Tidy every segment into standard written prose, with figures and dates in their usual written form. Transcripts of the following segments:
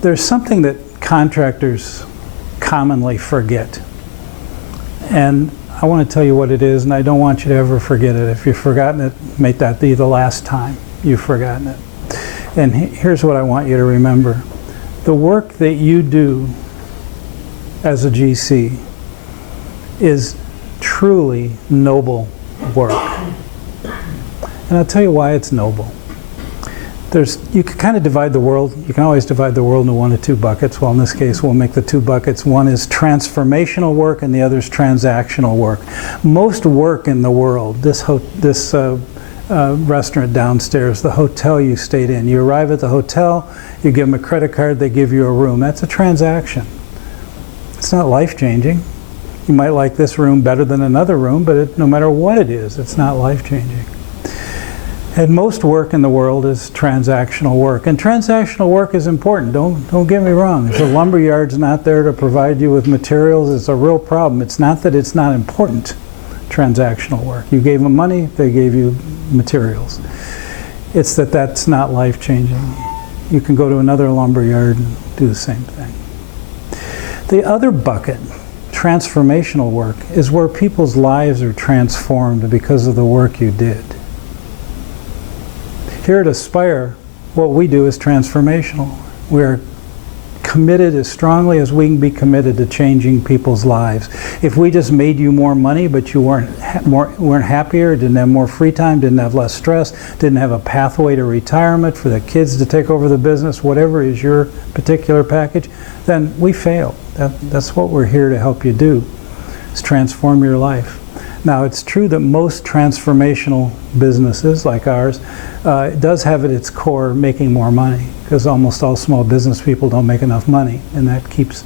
there's something that contractors commonly forget. And I want to tell you what it is, and I don't want you to ever forget it. If you've forgotten it, make that be the last time you've forgotten it. And here's what I want you to remember. The work that you do as a GC is truly noble work. And I'll tell you why it's noble. You can kind of divide the world, you can always divide the world into one of two buckets. Well, in this case, we'll make the two buckets. One is transformational work and the other is transactional work. Most work in the world, this restaurant downstairs, the hotel you stayed in, you arrive at the hotel, you give them a credit card, they give you a room. That's a transaction. It's not life-changing. You might like this room better than another room, but no matter what it is, it's not life-changing. And most work in the world is transactional work. And transactional work is important. Don't get me wrong. If the lumber yard's not there to provide you with materials, it's a real problem. It's not that it's not important, transactional work. You gave them money, they gave you materials. It's that that's not life-changing. You can go to another lumber yard and do the same thing. The other bucket, transformational work, is where people's lives are transformed because of the work you did. Here at Aspire, what we do is transformational. We're committed as strongly as we can be committed to changing people's lives. If we just made you more money, but you weren't happier, didn't have more free time, didn't have less stress, didn't have a pathway to retirement for the kids to take over the business, whatever is your particular package, then we failed. That's what we're here to help you do, is transform your life. Now, it's true that most transformational businesses like ours does have at its core making more money, because almost all small business people don't make enough money, and that keeps,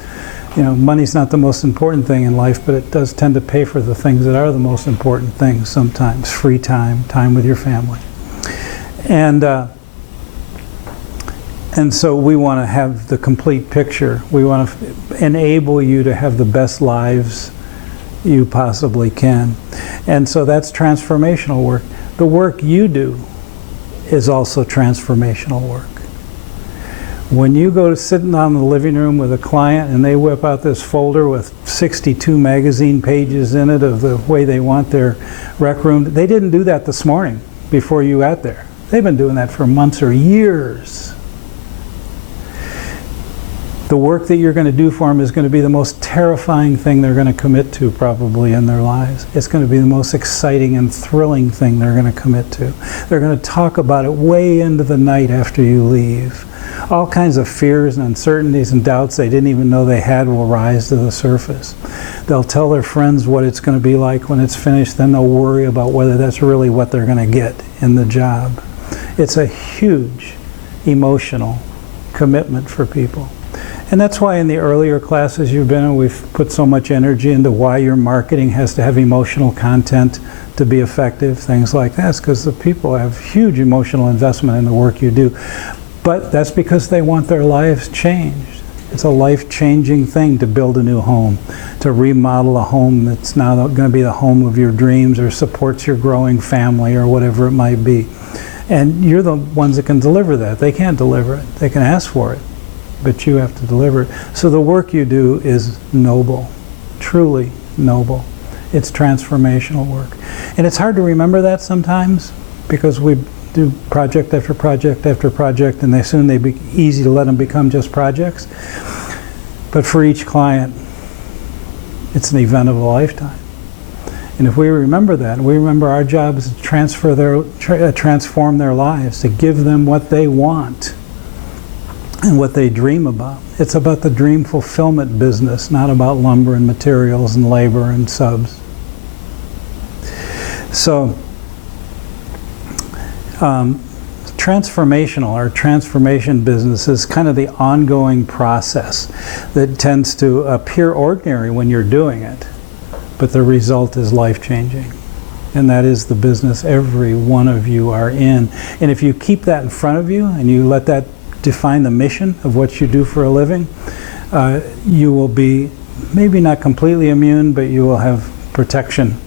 money's not the most important thing in life, but it does tend to pay for the things that are the most important things sometimes: free time, time with your family. And so we want to have the complete picture. We want to enable you to have the best lives you possibly can. And so that's transformational work. The work you do is also transformational work. When you go to sitting down in the living room with a client and they whip out this folder with 62 magazine pages in it of the way they want their rec room, they didn't do that this morning before you got there. They've been doing that for months or years. The work that you're going to do for them is going to be the most terrifying thing they're going to commit to probably in their lives. It's going to be the most exciting and thrilling thing they're going to commit to. They're going to talk about it way into the night after you leave. All kinds of fears and uncertainties and doubts they didn't even know they had will rise to the surface. They'll tell their friends what it's going to be like when it's finished, then they'll worry about whether that's really what they're going to get in the job. It's a huge emotional commitment for people. And that's why in the earlier classes you've been in, we've put so much energy into why your marketing has to have emotional content to be effective, things like that. It's because the people have huge emotional investment in the work you do. But that's because they want their lives changed. It's a life-changing thing to build a new home, to remodel a home that's now going to be the home of your dreams or supports your growing family or whatever it might be. And you're the ones that can deliver that. They can't deliver it. They can ask for it, but you have to deliver it. So the work you do is noble, truly noble. It's transformational work. And it's hard to remember that sometimes because we do project after project after project, and they'd be easy to let them become just projects. But for each client, it's an event of a lifetime. And if we remember that, and we remember our job is to transform their lives, to give them what they want and what they dream about. It's about the dream fulfillment business, not about lumber and materials and labor and subs. So, transformational, or transformation business, is kind of the ongoing process that tends to appear ordinary when you're doing it, but the result is life-changing. And that is the business every one of you are in. And if you keep that in front of you and you let that define the mission of what you do for a living, you will be maybe not completely immune, but you will have protection